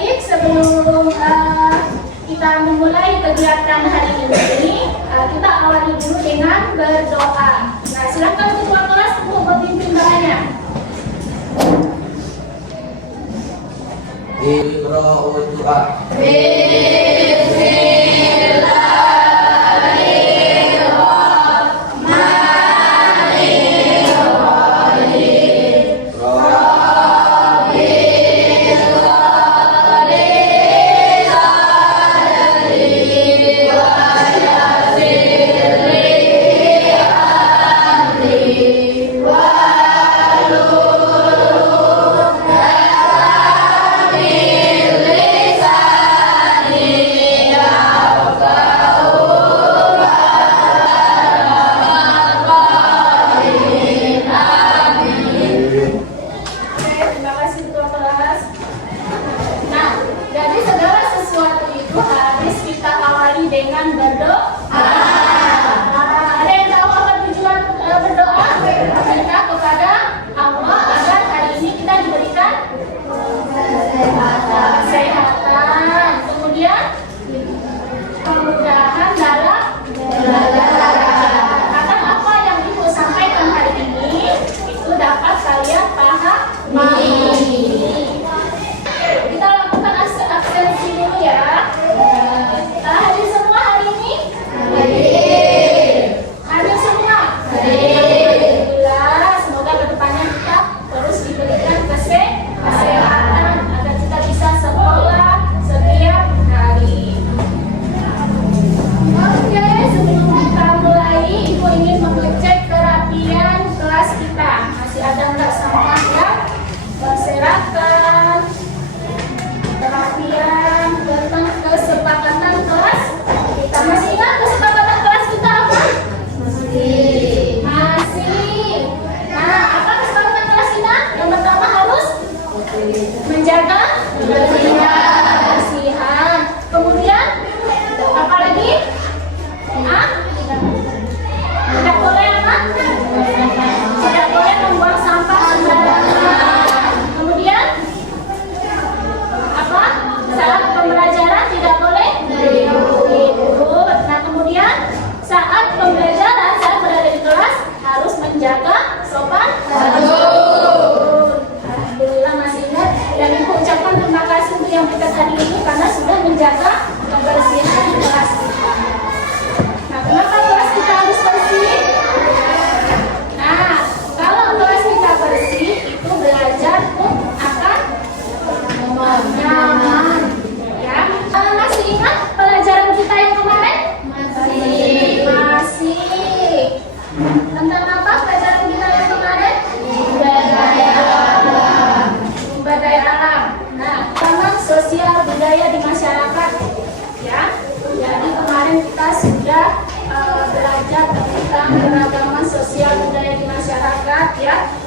baik, sebelum kita memulai kegiatan hari ini, kita awali dulu dengan berdoa. Nah, silakan ketua kelas Bu memimpin doanya.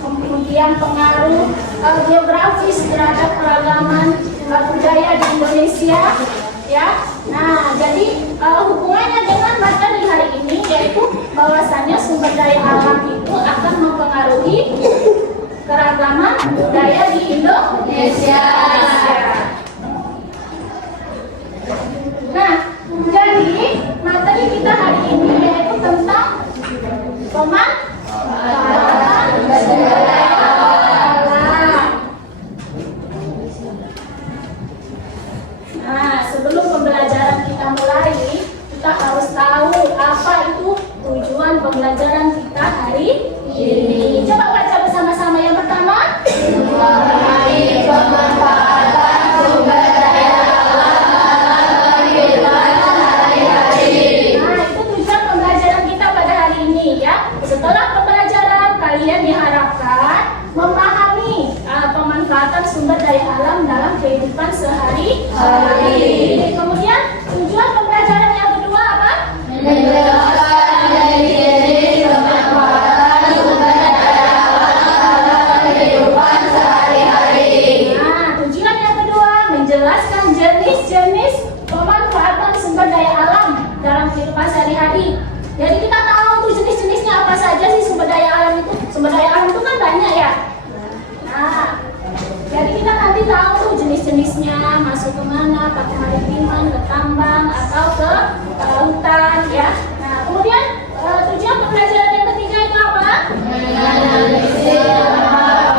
Kemudian pengaruh geografis terhadap keragaman budaya di Indonesia, ya. Nah, jadi hubungannya dengan materi hari ini yaitu bahwasannya sumber daya alam itu akan mempengaruhi keragaman budaya di Indonesia. Nah, jadi materi kita hari ini yaitu tentang pemanfaatan sumber daya alam. Nah, sebelum pembelajaran kita mulai, kita harus tahu apa itu tujuan pembelajaran kita hari ini. Coba baca bersama-sama. Yang pertama, mengenai pemanfaatan sumber daya alam dalam kehidupan sehari-hari. Nah, itu tujuan pembelajaran kita pada hari ini, ya. Setelah pembelajaran, kalian diharapkan memahami pemanfaatan sumber daya alam dalam kehidupan sehari-hari. Kemudian tujuan pembelajaran yang kedua apa? Menjelaskan definisi pemanfaatan sumber daya alam dalam kehidupan sehari-hari. Nah, tujuan yang kedua menjelaskan jenis-jenis pemanfaatan sumber daya alam dalam kehidupan sehari-hari. Jadi kita tahu tuh jenis-jenisnya apa saja sih sumber daya alam itu. Sumber daya alam itu kan banyak, ya. Nah, jadi kita nanti tahu tuh jenis-jenisnya, masuk ke mana, ke kemaritiman, ke tambang, atau ke lautan ya. Nah, kemudian tujuan pembelajaran yang ketiga itu apa?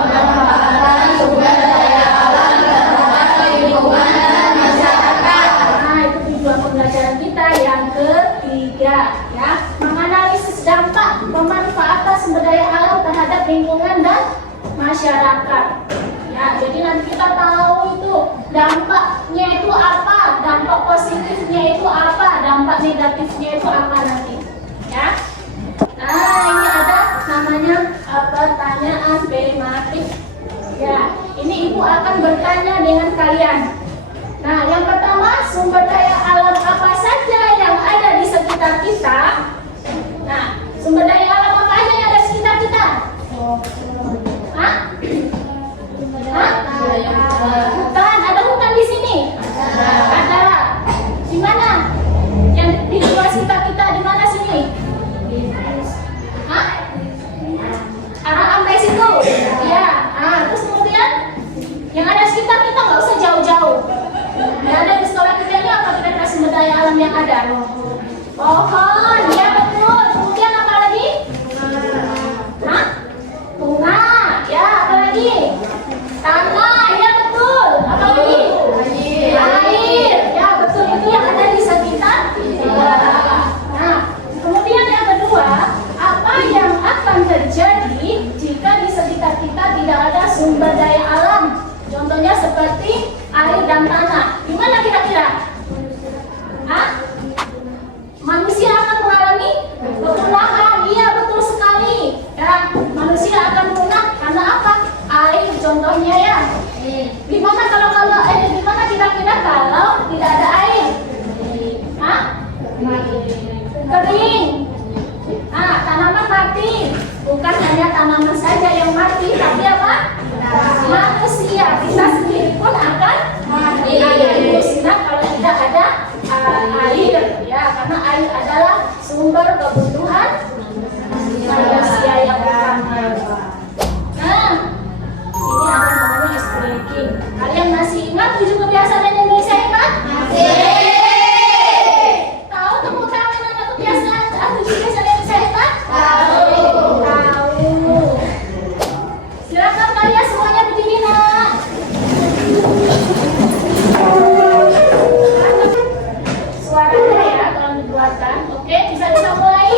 Pemanfaatan sumber daya alam terhadap lingkungan dan masyarakat. Nah, itu tujuan pembelajaran kita yang ketiga ya. Menganalisis dampak pemanfaatan sumber daya alam terhadap lingkungan dan masyarakat. Ya, jadi nanti kita tahu itu dampaknya itu apa, dampak positifnya itu apa, dampak negatifnya itu apa nanti. Ya. Nah, ini ada namanya pertanyaan tematik. Ya, ini Ibu akan bertanya dengan kalian. Nah, yang pertama, sumber daya alam apa saja yang ada di sekitar kita? Nah, sumber daya alam apa aja yang ada di sekitar kita? Hah? Hah? Hutan, ada hutan di sini? Ada. Di mana? Yang di luar sekitar kita di mana sini? Hah? Arah sampai situ? Ya. Nah, terus kemudian yang ada di sekitar kita nggak usah jauh-jauh. Yang ada di sekolah kita ini apa kira-kira sumber daya alam yang ada? Pohon, ya betul. Kemudian apa lagi? Hah? Bunga, ya apa lagi? Tanah, ya betul. Apa lagi? Air, ya betul, itu yang ada di sekitar kita. Nah, kemudian yang kedua, apa yang akan terjadi jika di sekitar kita tidak ada sumber daya alam? Contohnya seperti air dan tanah. Gimana kira-kira? Hah? Manusia akan mengalami kepunahan. Iya betul sekali. Ya, manusia akan punah karena apa? Air contohnya ya. Gimana gimana kira-kira kalau tidak ada air? Hah? Kering. Ah, tanaman mati. Bukan hanya tanaman saja yang mati, tapi apa? Manusia kita sendiri pun akan mati. Musnah kalau tidak ada air, ya, karena air adalah sumber kebutuhan manusia yang utama. Nah, ini ada namanya ice breaking. Kalian masih ingat 7 kebiasaan Indonesia kan? Masih. Tahu tepuk tangan nama kebiasaan 7 kebiasaan Indonesia kan? Tahu. Silakan kalian semuanya berdiri nak. Suaranya ya tolong dikeluarkan. Oke, bisa mulai.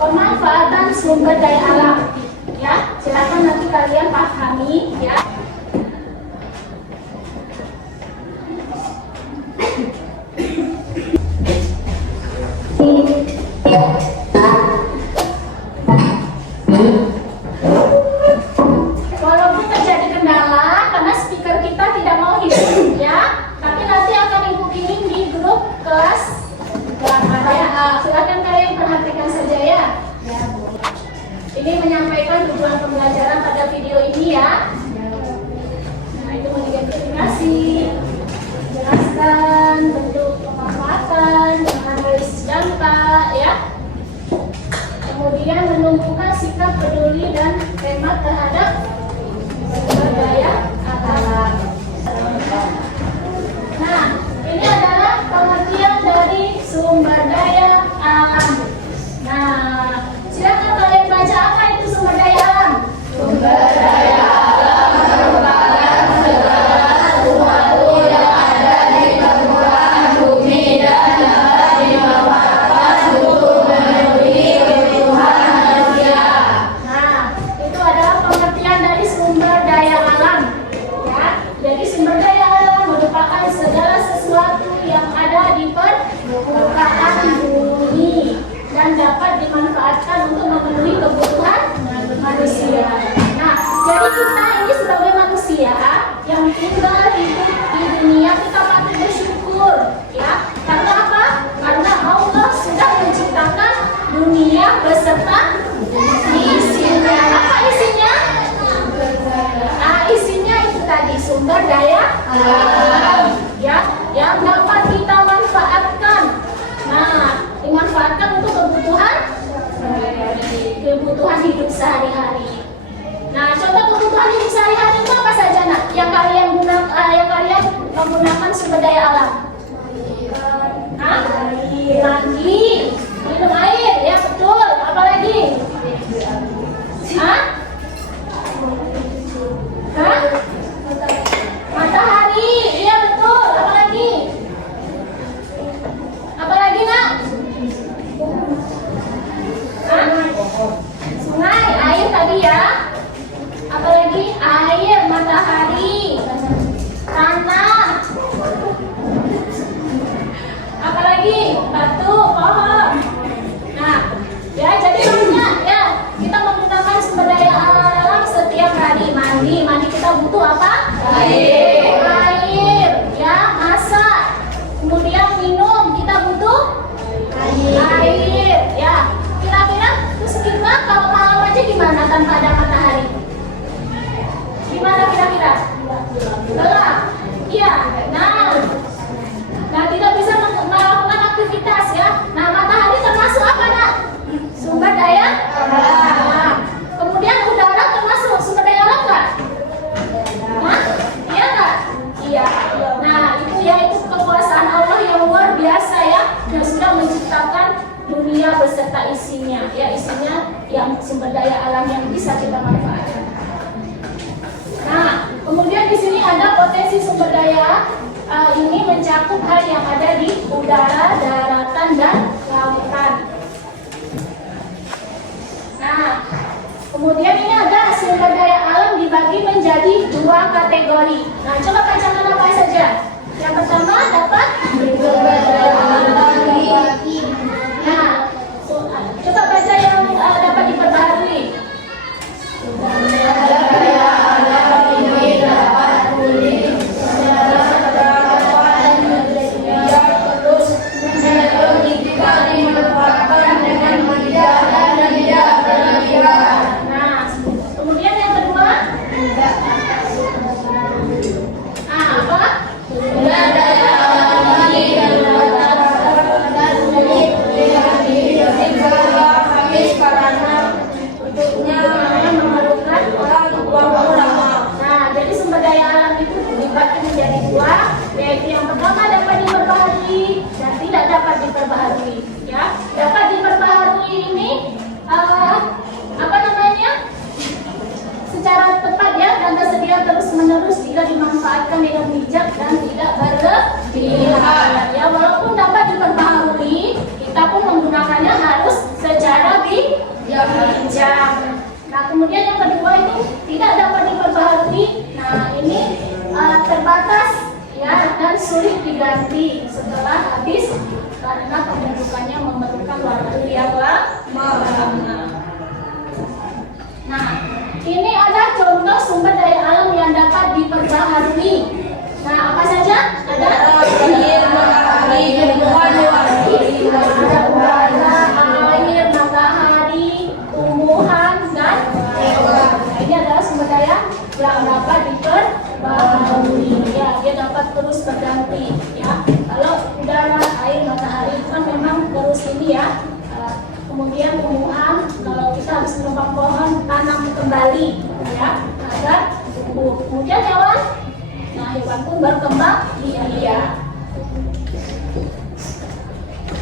Pemanfaatan sumber daya alam, ya. Silakan nanti kalian pahami, ya. Walaupun terjadi kendala karena speaker kita tidak mau hidup, ya, tapi nanti akan Ibu kirim di grup kelas. Ya, silakan kalian perhatikan saja ya. Ini menyampaikan tujuan pembelajaran pada video ini ya. Nah, itu mengidentifikasi, jelaskan bentuk pemanfaatan, menganalisis dampak ya. Kemudian menumbuhkan sikap peduli dan hemat terhadap sumber daya alam. Nah, ini adalah pengertian dari sumber daya alam. Nah, silakan kalian baca apa itu sumber daya alam. Sumber daya alam merupakan segala sesuatu yang ada di permukaan bumi dan darat dan dapat dimanfaatkan untuk memenuhi kebutuhan manusia. Nah, jadi kita ini sebagai manusia yang tinggal hidup di dunia, kita patut bersyukur, ya. Karena apa? Karena Allah sudah menciptakan dunia beserta isinya. Apa isinya? Nah, isinya itu tadi sumber daya alam, ya, yang dapat kita manfaatkan. Nah, dimanfaatkan untuk kebutuhan hidup sehari-hari. Nah, contoh kebutuhan hidup sehari-hari itu apa saja, nak? Yang kalian menggunakan sumber daya alam? Mandi, minum air, ya betul. Apa lagi? Matahari, iya betul. Apa lagi? Apa lagi, nak? Sungai, air tadi ya. Apa lagi? Air, matahari, tanah. Apa lagi? Batu, pohon. Nah, ya jadi banyak ya. Kita menggunakan sumber daya alam setiap hari. Mandi kita butuh apa? Air, ya, masak. Kemudian minum kita butuh air, ya. Kira-kira terus kita kalau malam aja gimana tanpa ada matahari? Gimana kira-kira? Gelap. Iya. Nah, tidak bisa melakukan aktivitas, ya. Nah, matahari termasuk apa, nak? Sumber daya alam. Kemudian udara termasuk sumber daya alam nggak? Iya nggak? Iya. Nah, itu kekuasaan Allah yang luar biasa, ya, yang sudah menciptakan dunia beserta isinya, ya, isinya yang sumber daya alam yang bisa kita manfaatkan. Nah, kemudian di sini ada potensi sumber daya ini mencakup hal yang ada di udara, daratan, dan lautan. Nah, kemudian ini ada sumber daya alam dibagi menjadi dua kategori. Nah, coba bacakan apa saja. Yang pertama dapat diperbaharui. Nah, coba baca yang dapat diperbaharui. Menerus tidak dimanfaatkan dengan bijak dan tidak berlebihan. Ya, walaupun dapat diperbaharui, kita pun menggunakannya harus secara bijak. Nah, kemudian yang kedua itu tidak dapat diperbaharui. Nah, ini terbatas, ya, dan sulit diganti setelah habis karena pembentukannya memerlukan waktu yang lama. Nah, ini ada contoh sumber daya alam yang dapat diperbaharui. Nah, apa saja? Ada air, matahari, tumbuhan, dan hewan. Nah, ini adalah sumber daya yang dapat diperbaharui. Ya, dia dapat terus berganti. Ya, kalau udara, air, matahari itu kan memang terus ini, ya. Kemudian tumbuhan, kalau kita habis menebang pohon, tanam kembali, ya, agar tumbuh. Kemudian hewan, nah, hewan pun berkembang biak.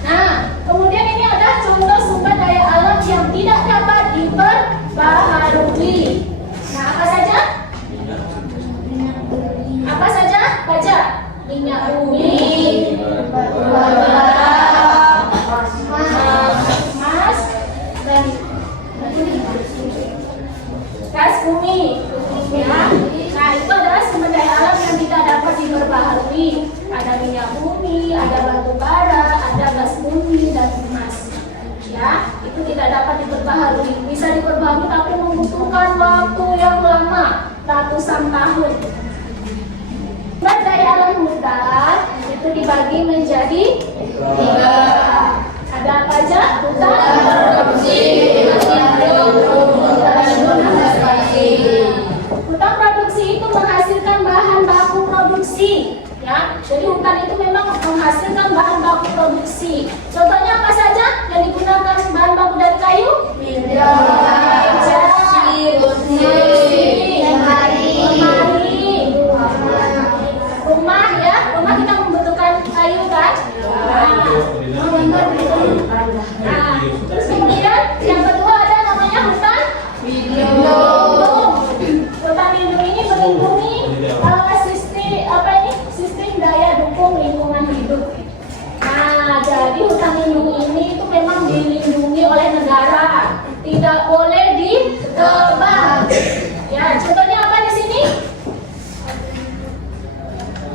Nah, kemudian ini ada contoh sumber daya alam yang tidak dapat diperbaharui. Nah, apa saja? Apa saja? Baca. Minyak bumi, gas bumi, ya. Nah, itu adalah sumber daya alam yang tidak dapat diperbaharui. Ada minyak bumi, ada batu bara, ada gas bumi, dan itu tidak dapat diperbaharui. Bisa diperbaharui tapi membutuhkan waktu yang lama, ratusan tahun. Sumber daya alam hutan itu dibagi menjadi 3. Ada apa aja? Hutan produksi, hutan produksi itu menghasilkan bahan baku produksi, ya. Jadi hutan itu memang menghasilkan bahan baku produksi. Contohnya apa saja yang digunakan bahan baku dari kayu? Meja, rumah, ya. Rumah kita membutuhkan kayu kan? Nah, terus kemudian yang kedua ada namanya hutan lindung. Hutan lindung ini melindungi sistem daya dukung lingkungan hidup. Nah, jadi hutan lindung ini itu memang dilindungi oleh negara, tidak boleh ditebang. Ya, contohnya apa di sini?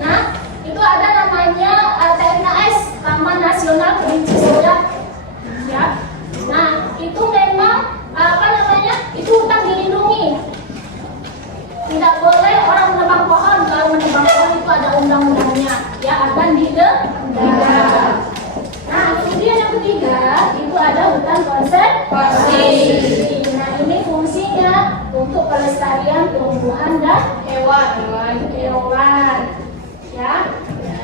Nah, itu ada namanya TNKS, Taman Nasional Kerinci Selat. Ya. Nah, itu memang itu hutan dilindungi. Tidak boleh orang menebang pohon. Kalau menebang pohon itu ada undang-undangnya, ya, akan didenda. Nah, kemudian yang ketiga itu ada hutan konservasi. Nah, ini fungsinya untuk pelestarian tumbuhan dan hewan, ya,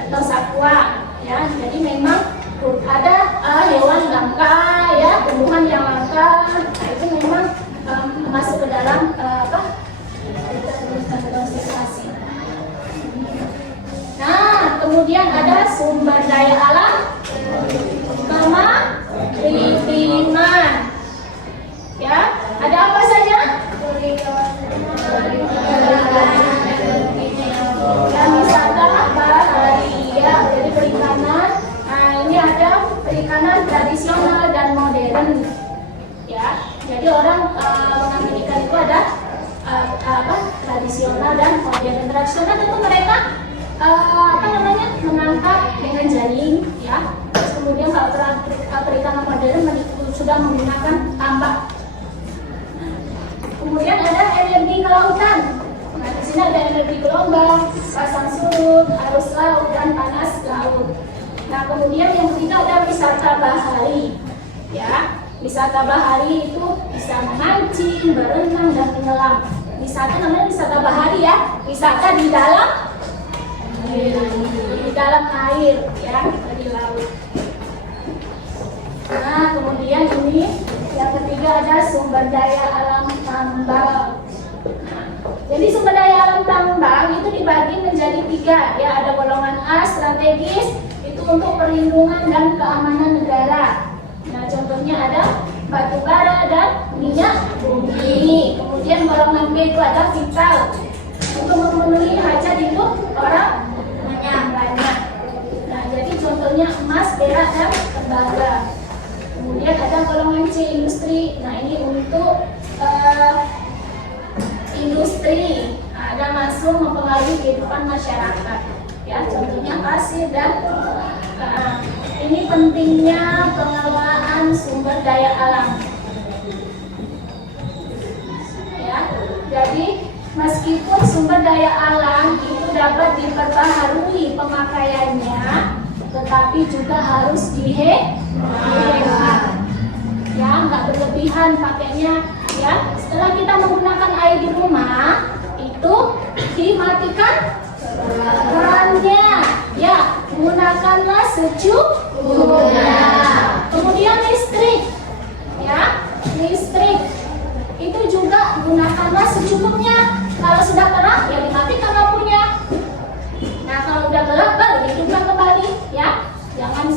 atau satwa, ya. Jadi memang ada hewan langka, ya, tumbuhan yang langka. Nah, itu memang masuk ke dalam konservasi. Nah, kemudian ada sumber daya alam kemaritiman. Ya, ada apa saja? Dan wisata bahari, ya, jadi perikanan. Nah, ini ada perikanan tradisional dan modern. Ya, jadi orang mengambil ikan itu ada tradisional dan modern. Tradisional itu mereka menangkap dengan jaring, ya. Terus kemudian kalau perikanan modern sudah menggunakan tambak. Kemudian ada energi kelautan. Nah, di sini ada energi gelombang, pasang surut, arus laut, dan panas laut. Nah, kemudian yang ketiga ada wisata bahari, ya. Wisata bahari itu bisa memancing, berenang, dan menyelam. Wisata namanya wisata bahari, ya. Wisata di dalam air, ya, di laut. Nah, kemudian ini yang ketiga ada sumber daya alam tambang. Jadi sumber daya alam tambang itu dibagi menjadi 3, ya. Ada golongan A strategis, itu untuk perlindungan dan keamanan negara. Nah, contohnya ada batu bara dan minyak bumi. Kemudian golongan B itu ada vital, untuk memenuhi hajat hidup orang banyak. Nah, jadi contohnya emas, perak, dan tembaga. Kemudian ada golongan C industri. Nah, ini untuk industri, ada masuk mempengaruhi kehidupan masyarakat, ya, contohnya pasir dan ini pentingnya pengelolaan sumber daya alam, ya. Jadi meskipun sumber daya alam itu dapat diperbaharui pemakaiannya, tetapi juga harus dihemat, ya, nggak berlebihan pakainya, ya. Setelah kita menggunakan air di rumah, itu dimatikan kerannya, ya, gunakanlah secukupnya. Kemudian listrik, ya, listrik itu juga gunakanlah secukupnya. Kalau sudah terang, ya dimatikan lampunya. Nah, kalau udah gelap, baru dihidupkan kembali, ya. Jangan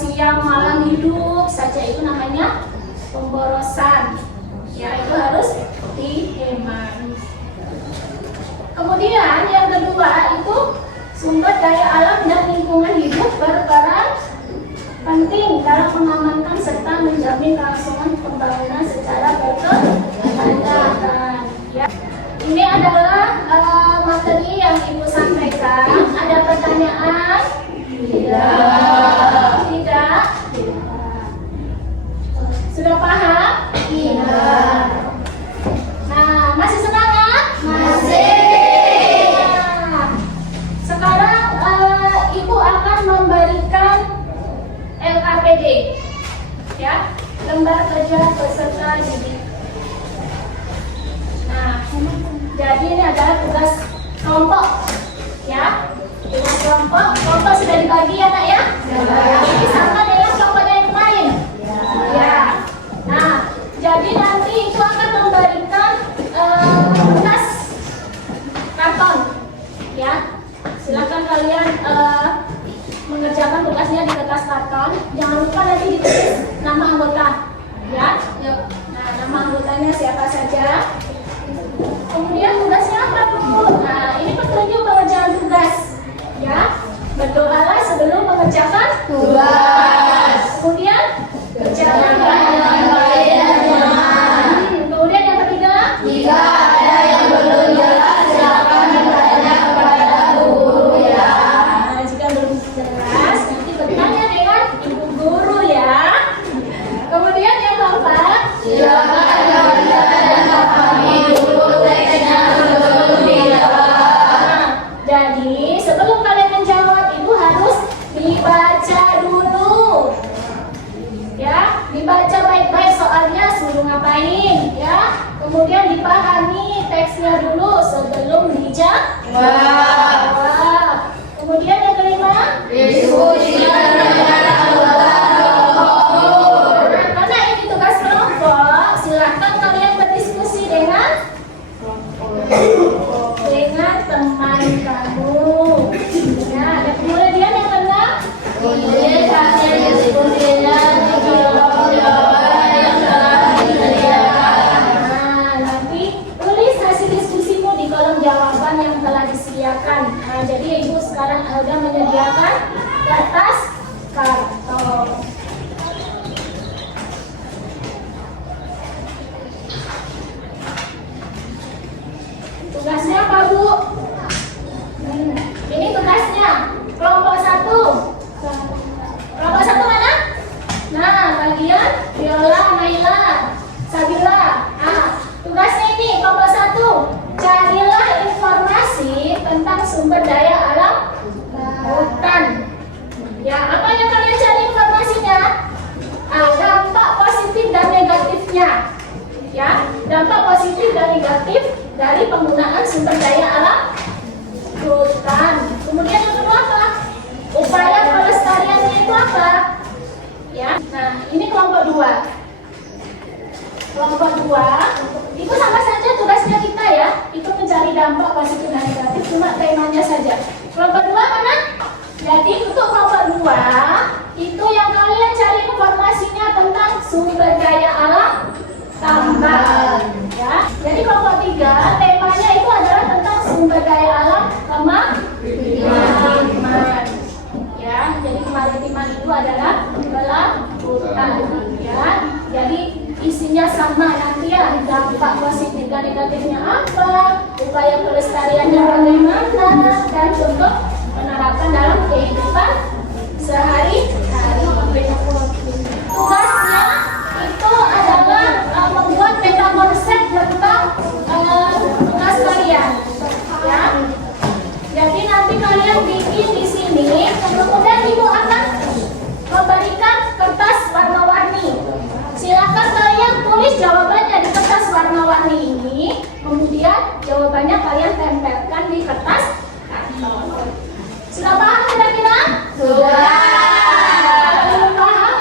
siang malam hidup saja, itu namanya pemborosan. Ya, itu harus dihemat. Kemudian yang kedua itu sumber daya alam dan lingkungan hidup berperan penting dalam mengamankan serta menjamin kelangsungan pembangunan secara berkelanjutan. Ya. Ini adalah materi yang Ibu sampaikan. Ada pertanyaan? Tidak. Tidak. Sudah Sudah paham? Tidak. Nah, masih semangat? Masih. Nah, sekarang Ibu akan memberikan LKPD, ya, lembar kerja peserta didik. Nah, jadi ini adalah tugas kelompok, ya. Tugas kelompok sudah dibagi ya nak ya? Ini sama dengan kelompoknya yang lain. Ya. Nah, jadi nanti itu akan memberikan kertas karton, ya. Silakan kalian mengerjakan tugasnya di kertas karton. Jangan lupa nanti ditulis nama anggota, ya. Nah, nama anggotanya siapa saja. Kemudian tugasnya apa Bu? Nah, ini petunjuk pengerjaan tugas, ya. Berdoalah sebelum mengerjakan tugas. Kemudian kerjakan dengan baik dan nyaman. Kemudian yang ketiga, jika ada yang belum jelas silakan bertanya kepada guru ya. Nah, jika belum jelas nanti bertanya dengan ibu guru ya. Kemudian yang keempat, silakan baca dan pahami dulu teksnya sebelum dijawab. Jadi sebelum kalian menjawab ibu harus dibaca dulu, ya. Dibaca baik-baik soalnya suruh ngapain, ya. Kemudian dipahami teksnya dulu sebelum dijawab. Kemudian yang kelima, diskusikan dengan anggota kelompok. Nah, karena ini tugas kelompok, silakan kalian berdiskusi dengan teman kamu. Nah, dan kemudian yang keenam, kemudian kalian diskusinya di kolom jawaban yang telah disediakan. Nah, nanti tulis hasil diskusimu di kolom jawaban yang telah disediakan. Nah, jadi ibu sekarang sudah menyediakan kertas karton. Tugasnya apa Bu? Ini tugasnya kelompok 1. Kelompok 1 mana? Nah, bagian Viola, Naila, Sabila. Nah, tugasnya ini kelompok 1. Carilah informasi tentang sumber daya alam hutan. Ya, apa yang kalian cari informasinya? Dampak positif dan negatifnya. Ya, dampak positif dan negatif dari penggunaan sumber daya alam hutan. Kemudian yang kedua apa? Upaya pelestariannya itu apa? Ya. Nah, ini kelompok 2. Kelompok 2, itu sama saja tugasnya kita ya. Itu mencari dampak positif dan negatif, cuma temanya saja. Kelompok 2 mana? Jadi untuk kelompok 2, itu yang kalian cari informasinya tentang sumber daya alam tambang. Ya. Jadi kelompok 3, temanya itu adalah tentang sumber daya alam kemaritiman. Ya, jadi kemaritiman itu adalah kelautan. Ya, jadi isinya sama nanti ya, dampak positif dan negatifnya apa, upaya pelestariannya bagaimana, dan contoh penerapan dalam kehidupan sehari-hari. Tugasnya itu adalah membuat peta konsep tentang tugas kalian, ya. Jadi nanti kalian bikin di sini, kemudian ibu akan memberikan kertas warna-warni. Silakan kalian tulis jawabannya di kertas warna-warni ini, kemudian jawabannya kalian tempelkan di kertas karton. Sudah paham kira-kira? Sudah. Belum paham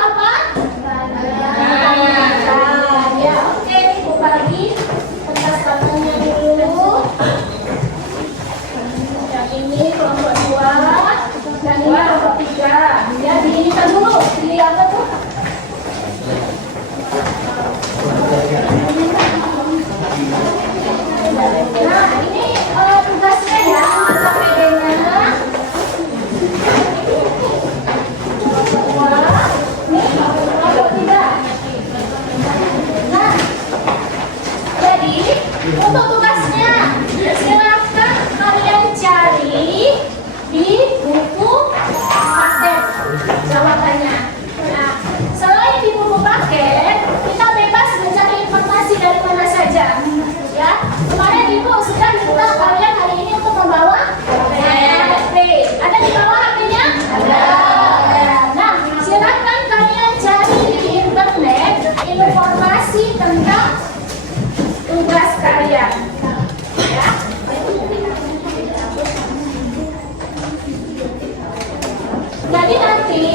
presentasi tentang tugas kalian. Ya. Jadi nanti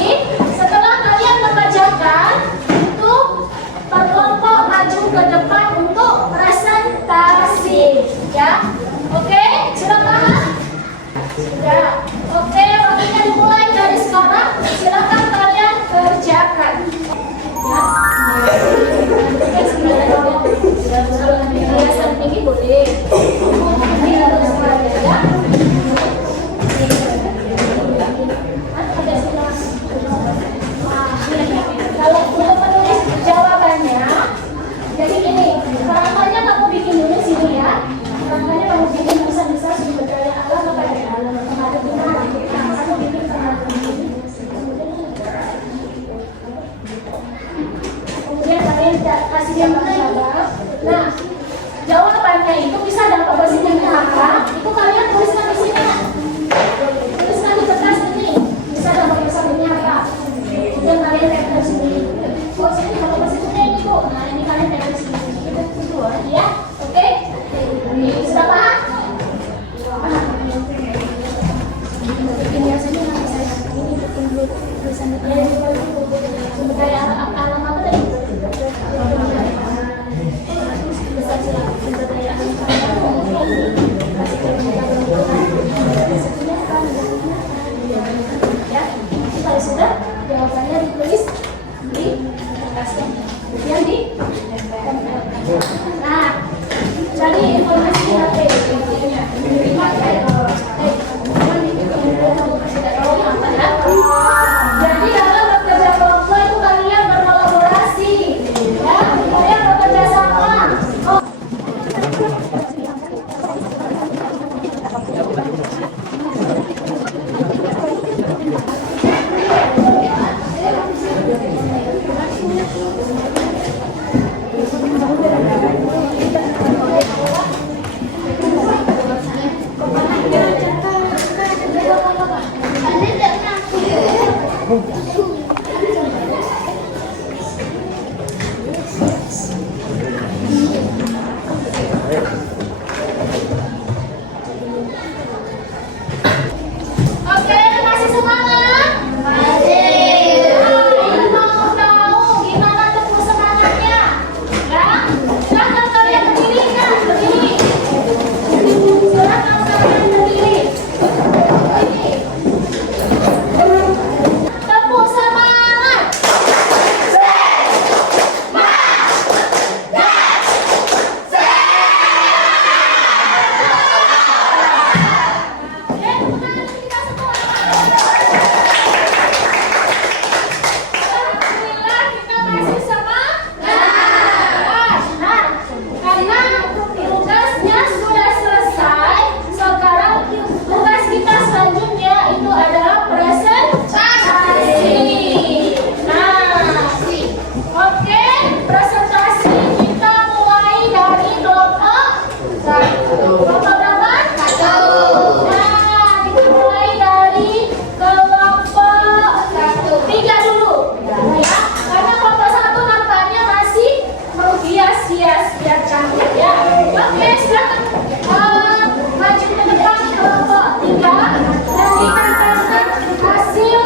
setelah kalian mengerjakan itu berkelompok maju ke depan untuk presentasi, ya. Oke, sudah paham? Sudah. Oke, waktunya dimulai dari sekarang. Silakan kalian kerjakan. Ya. Oke, sebenarnya hiasan tinggi boleh. Ini harus ya. Kalau untuk menulis jawabannya, jadi ini kerangkanya kamu bikin dulu sini ya. Kerangkanya kamu bikin besar-besar sumber daya alam kepada alam menghadapi kamu bikin kemudian kalian kasih yang mana. Nah, jawabannya itu bisa dapat bahasa Indonesia. Itu kalian tuliskan di sini. Tuliskan di kertas ini. Bisa dapat bahasa Indonesia. Kemudian kalian tempel sini. Oh, sini dapat bahasa Indonesia ini, Bu. Nah, ini kalian tempel sini. Itu ya. Oke? Ini sudah paham? Paham. Ini biasanya nanti saya ini tunggu tulisan sumber daya alam apa tadi? Ya, kalau sudah jawabannya ditulis di kertasnya, kemudian di nah, jadi informasi jadi dalam bekerja kelompok itu kalian berkolaborasi, ya, kalian bekerja sama. Oke, masih semangat? Masih. Ini mau tahu gimana tumbuh semangatnya? Ya, silakan kalian berdiri, kan? Berdiri. Silakan kalian berdiri. Berdiri. Tepuk semangat. Alhamdulillah kita masih semangat. Nah, karena tugasnya sudah selesai, sekarang tugas kita selanjutnya itu adalah presentasi. Nah, oke, presentasi kita mulai dari kelompok satu. Kelompok berapa? Satu. Nah, kita mulai dari kelompok satu. Tiga dulu, ya. Karena kelompok satu nampaknya masih menghias-hias biar cantik, ya. Oke, silakan maju ke depan kelompok tiga dan ditampilkan hasil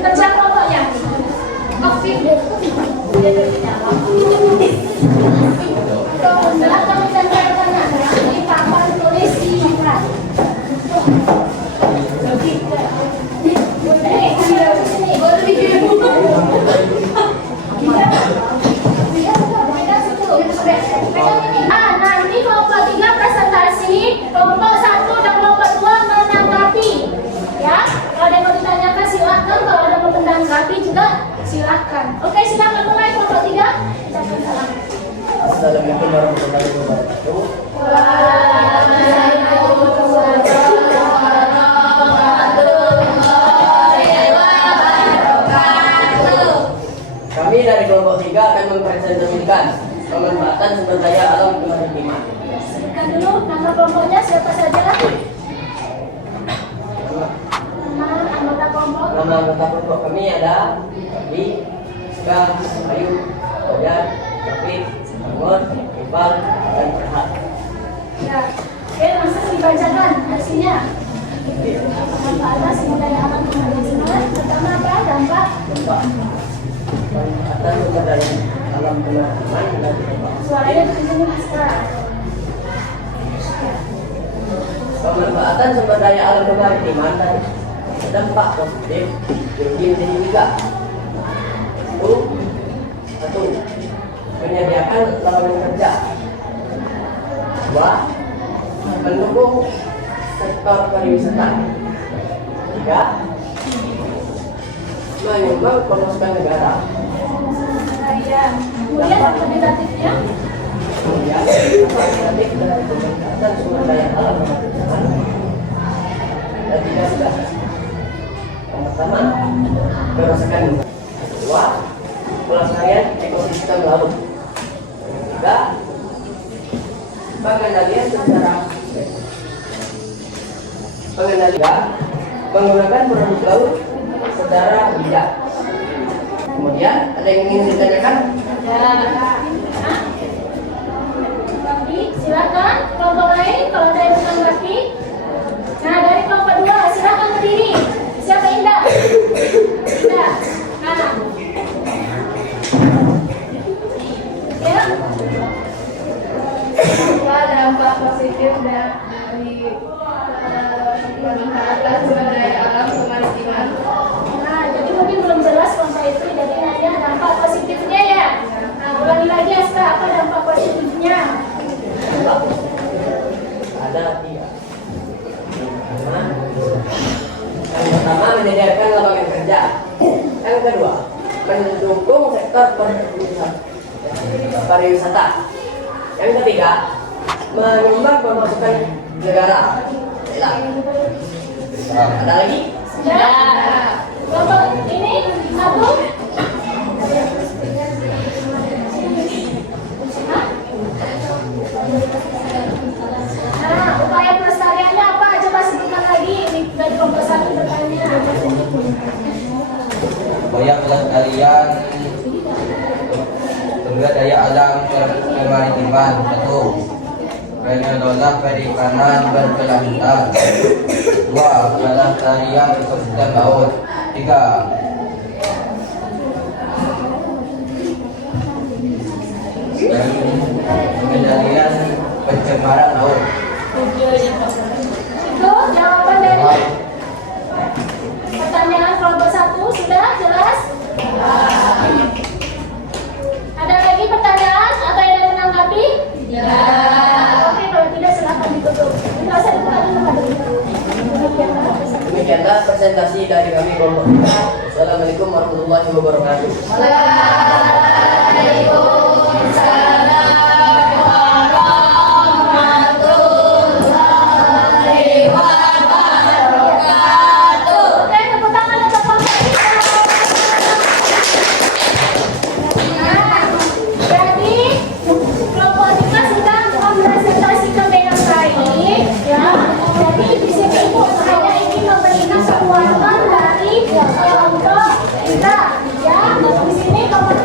kerja kelompoknya. Oke. Belakang dan kanan di papan tulis silakan. Nanti kelompok 3 presentasi, kelompok 1 dan kelompok 2 menanggapi. Ya, kalau ada yang mau ditanyakan silakan, kalau ada yang mau menanggapi juga silakan. Oke, silakan mulai kelompok 3. Assalamualaikum warahmatullahi wabarakatuh. Kami dari kelompok 3 akan mempresentasikan pemanfaatan sumber daya alam kemaritiman. Sebutkan dulu nama kelompoknya siapa saja? Nama anggota kelompok. Nama anggota kelompok kami ada Di, Ska, Ayu, Fajar, Taufik, Anwar, Iqbal, dan Farhan. Ya, oke langsung dibacakan versinya. Pemanfaatan sumber daya alam kemaritiman. Pertama apa? Dampak. Dampak. Pemanfaatan sumber daya alam kemaritiman dan dampak. Suaranya tulisannya sekarang. Pemanfaatan sumber daya alam kemaritiman dan dampak positif Geologi menjadi tiga. Satu, menyediakan lapangan kerja. Dua, mendukung sektor pariwisata. Tiga, menyumbang pemasukan negara. Ya. Kemudian apa negatifnya? Kemudian, dampak negatif dari pemanfaatan sumber daya alam kemaritiman ada tiga sudah. Yang pertama, kerusakan lingkungan. Kedua, pelestarian ekosistem laut. Ketiga, pengendalian menggunakan produk laut secara bijak. Kemudian ada yang ingin ditanyakan? Silakan kelompok lain kalau ada yang menanggapi. Nah dari kelompok dua silakan berdiri. Siapa Indah? Indah. Nah. Ya. Dampak positif dari pemanfaatan sumber daya alam kemaritiman. Nah jadi mungkin belum jelas kelompok itu jadi hanya dampak positifnya ya. Nah ulangi lagi Aska apa dampak positifnya? Ada tiga. Yang pertama, menyediakan lapangan kerja. Yang kedua, mendukung sektor pariwisata. Yang ketiga, menyumbang pemasukan negara. Ada lagi? Ya. Kelompok ini satu. Nah, upaya pelestariannya apa? Coba sebutkan lagi. Ini dari kelompok satu bertanya. Upaya pelestarian sumber daya alam kemaritiman. Satu, mengelola perikanan berkelanjutan. Dua, pelestarian ekosistem laut. Tiga, pengendalian pencemaran laut. Itu jawaban dari pertanyaan kelompok satu sudah jelas? Ada lagi pertanyaan atau yang menanggapi? Ya. Oke, kalau tidak silakan ditutup. Saya buka dulu Pak. Demikianlah presentasi dari kami kelompok. Assalamualaikum warahmatullahi wabarakatuh. Oke, tepuk tangan untuk kelompok kita. Nah, jadi kelompok kita sudah mempresentasikan dengan baik, ya. Jadi di sini Ibu hanya ingin memberikan kekuatan dari kelompok kita, ya. Di sini kelompok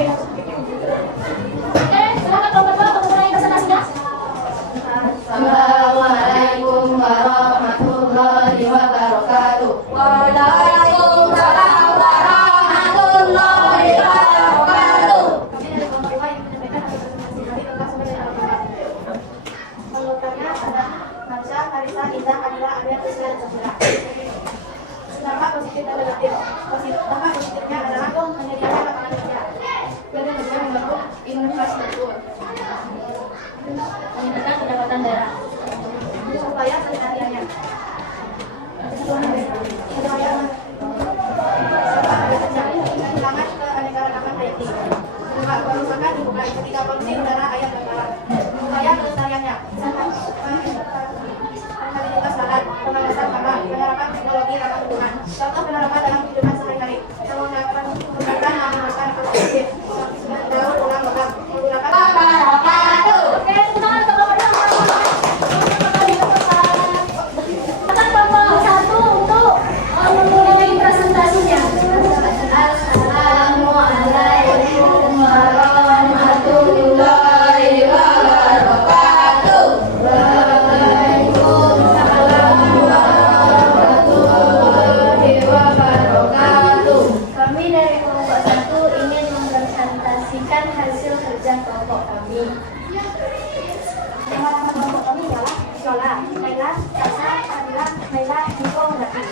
Oke, silakan kelompok 2 untuk mulai presentasinya. Assalamualaikum warahmatullahi wabarakatuh. Waalaikumsalam warahmatullahi wabarakatuh. Pengurutannya ada Marsha, Marisa, Indah, Adila, Adria, Priscila, dan Safira. Dampak positif dan negatif. Dampak positifnya adalah menyediakan lapangan kerja dan juga membantu infrastruktur. Meningkatkan pendapatan daerah. Supaya kesehariannya. Hilangkan keanekaragaman hayati. Kerusakan lingkungan ketika polusi udara, air, dan laut. Upaya kelestariannya. Stabilitas lahan, pemanasan hama, penerapan teknologi ramah lingkungan. Contoh penerapan dalam kehidupan sehari-hari. Menggunakan menggunakan produktif. Daur ulang bahan. Menggunakan Oke, tangan ke bawah dulu. Silakan kelompok 1 untuk memulai presentasinya. Assalamualaikum warahmatullahi wabarakatuh. Waalaikumsalam warahmatullahi wabarakatuh. Kami dari kelompok 1 ingin mempresentasikan hasil kerja kelompok kami. Nama-nama kelompok kami ialah Shola, Laila, Sasa, Adila, Laila, Niko, Rati.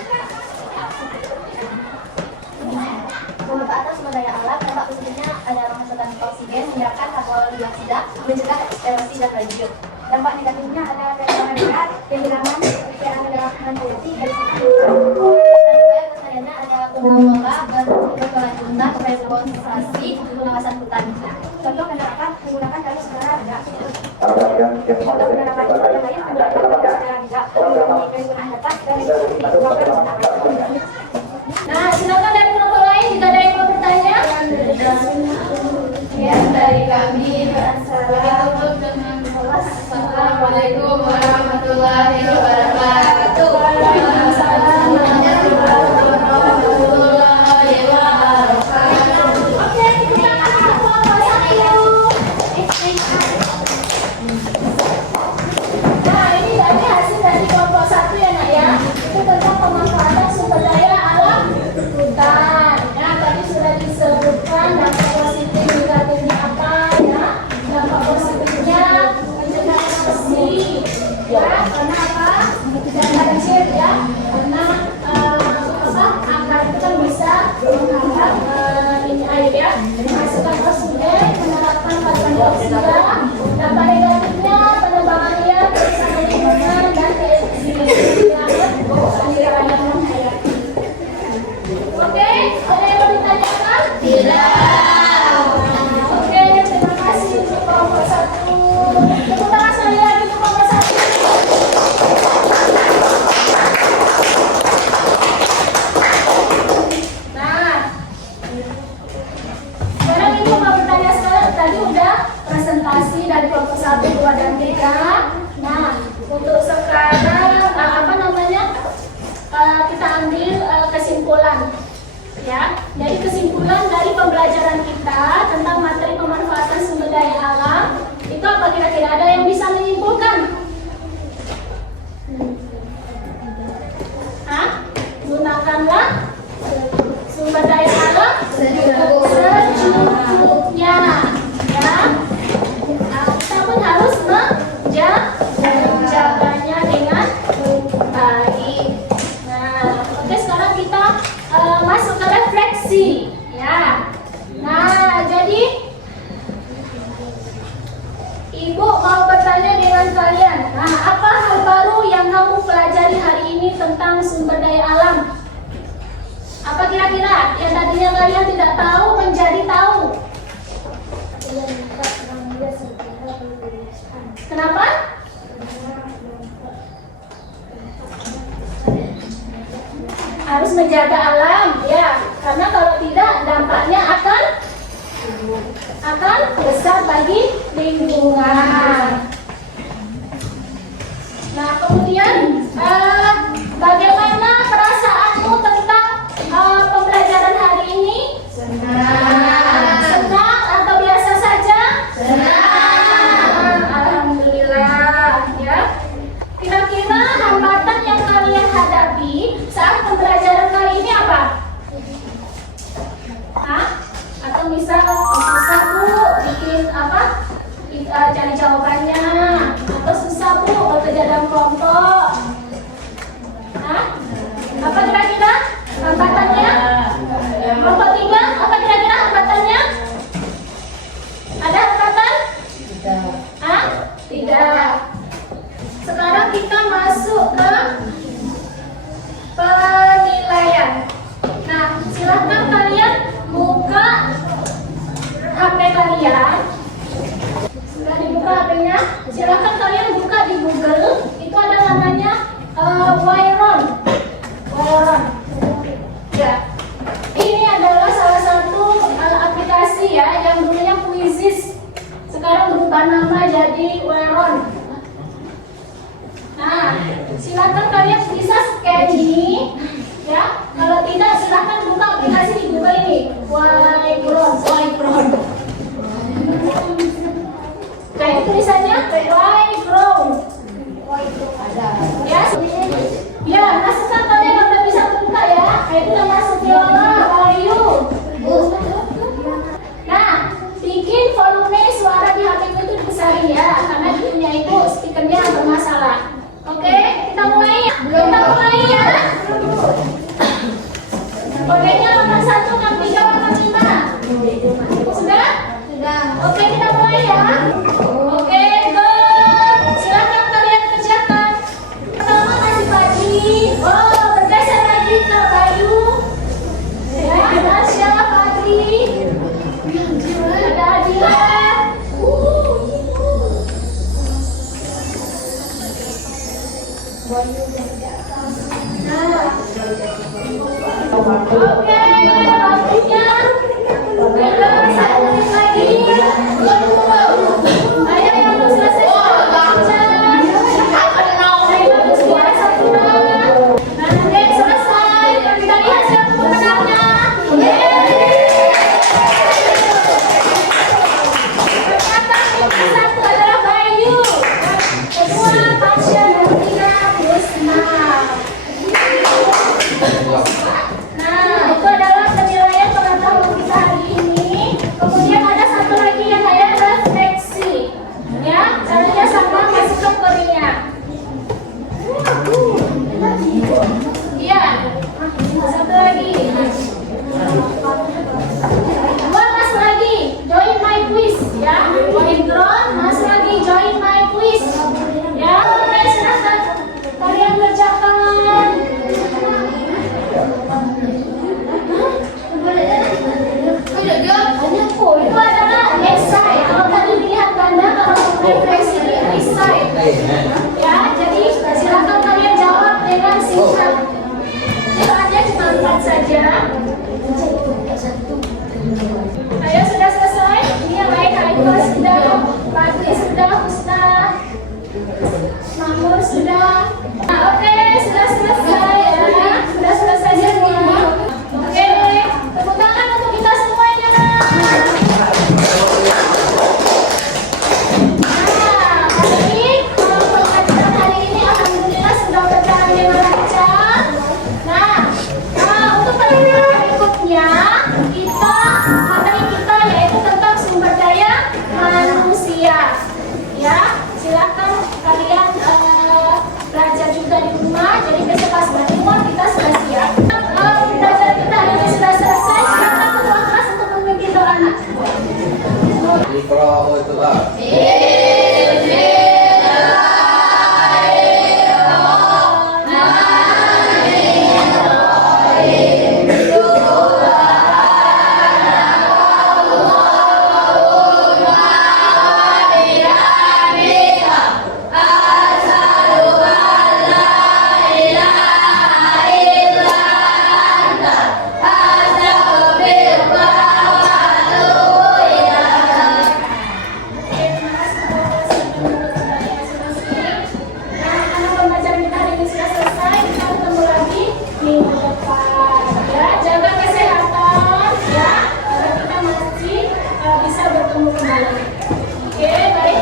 Beberapa atas sumber daya alam, dampak positifnya adalah menghasilkan oksigen, menyerapkan karbon dioksida, mencegah erosi dan lanjut. Dampak negatifnya adalah kehilangan berat, kehilangan keanekaragaman hayati, dan Upaya kesehariannya adalah lomba berkelanjutan, upaya konservasi, pengawasan hutan. contoh penerapan menggunakan kayu secara bijak. Contoh penerapan yang lain menggunakan kayu secara bijak, mengurangi penggunaan data dan Nah, silakan dari kelompok lain jika ada yang mau bertanya. yang dari kami. Assalamualaikum warahmatullahi wabarakatuh. Waalaikumsalam warahmatullahi wabarakatuh. Oke, kita akan ke kelompok 1. Nah, ini tadi hasil dari kelompok 1 ya nak ya. Itu tentang pemanfaatan sumber daya alam hutan. Nah, tadi sudah disebutkan dampak positif negatifnya apa ya. Dampak positifnya mencegah erosi. Ya, karena apa? Dan banjir ya. Karena akar itu kan bisa menghambat ini air ya. Menghasilkan oksigen, menerapkan karbon dioksida. Dampak negatifnya penebangan liar, kerusakan lingkungan dan keanekaragaman hayati. Oke, ada yang mau ditanyakan? Tidak. Oke, terima kasih untuk kelompok 1. Tepuk tangan sekali lagi untuk kelompok 1. Nah, sekarang ibu mau bertanya sekarang. Tadi udah presentasi dari kelompok 1, 2, dan 3. Nah, untuk sekarang apa namanya? Kita ambil kesimpulan. Ya, jadi kesimpulan dari pembelajaran kita tentang materi pemanfaatan sumber daya alam itu apa kira-kira? Ada yang bisa menyimpulkan? Hah? Gunakanlah sumber daya alam secukupnya, ya. Kita pun harus menjaganya dengan baik. Nah, oke, sekarang kita masuk ke refleksi, ya. Nah, jadi Ibu mau bertanya dengan kalian. Nah, apa hal baru yang kamu pelajari hari ini tentang sumber daya alam? Apa kira-kira yang tadinya kalian tidak tahu menjadi tahu? Kenapa? Harus menjaga alam, ya. Karena kalau tidak dampaknya akan besar bagi lingkungan. Nah, kemudian bagaimana perasaanmu tentang pembelajaran hari ini? Senang. Senang. apa? Kita cari jawabannya. Atau susah Bu bekerja dalam kelompok? Hah? Apa kira-kira hambatannya? Kelompok 3, apa kira-kira hambatannya? Ada hambatan? Hah? Tidak. Sekarang kita masuk ke penilaian. Nah, silahkan kalian buka HP kalian. Sudah dibuka HP-nya? Silahkan kalian buka di Google. Itu ada namanya Wyron. Ya. Ini adalah salah satu aplikasi ya yang dulunya Quizzes. Sekarang berubah nama jadi Wyron. Nah, silakan kalian bisa scan ini, ya. Kalau tidak, silakan buka aplikasi di Google ini, Wyron. Kayak tulisannya Wyron. Ya, ya. Nah, sekarang kalian udah bisa buka ya. Itu udah masuk Viola, Bayu. Nah, bikin volume suara di HP itu dibesarin ya, karena itunya itu speakernya bermasalah. Oke, kita mulai ya. Kodenya 81, 63, 65. Sudah? Sudah. Oke, kita mulai ya. Oke, go. Silakan kalian kerjakan. Pertama masih pagi. Oh, bergeser lagi ke Bayu. Ya, ada siapa Fadli? Ada Adila. Oke, waktunya. Satu menit lagi. Ayo yang belum selesai baca. Ayo bagus ya, satu menit. Nanti selesai. Kita lihat siapa pemenangnya. Satu adalah Bayu. Kedua Pasha dan ketiga Husna. Nah, itu adalah penilaian pengetahuan kita hari ini. Kemudian ada satu lagi yang kayak refleksi. Ya, caranya sama, masukkan kodenya. Iya, satu lagi. Dua masuk lagi, join my quiz. Ya, Wyron masuk lagi, join my quiz. Ya, oke, silahkan kalian kerjakan. Itu adalah esai. Kalau tadi lihat tanda, kalau refleksi ini esai. Ya, jadi silakan kalian jawab dengan singkat. Jawabannya cuma 4 saja. Ayo, sudah selesai? Iya, baik. Ayo sudah, Fadli sudah, Husna, Mahmud sudah. Nah, oke, sudah selesai ya. Sudah selesai semua. Oke, tepuk tangan untuk kita semuanya. Nah, pelajaran hari ini alhamdulillah sudah berjalan dengan lancar. Nah, untuk pelajaran berikutnya materi kita yaitu tentang sumber daya manusia. Ya, silakan kalian belajar juga di rumah. Jadi besok pas berjemur kita sudah siap. Pelajaran kita hari ini sudah selesai. Silakan ketua kelas untuk memimpin doa. Iqra'u itu lah. Bisa bertemu kembali. Oke, baik.